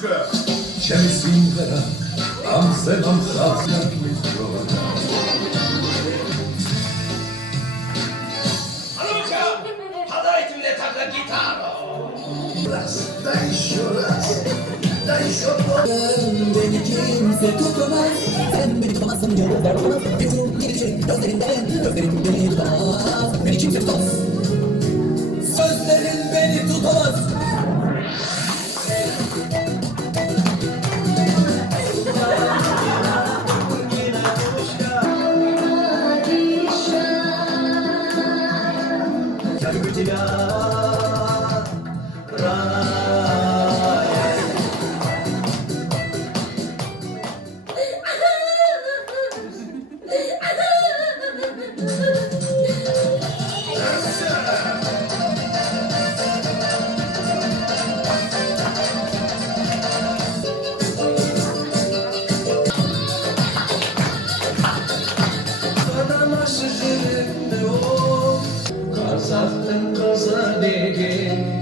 aşkı. Şemsin kara, amsenam şahsen mikroda. Hanımca, подайте тогда гитару. Beni kimse tutamaz. Sen beni tutamazsın, gözler tutamaz. Yüzüm gelecek gözlerinden, gözlerim beni tutamaz. Beni kimse tutamaz. Sözlerin beni tutamaz. Kazattın kaza dedi.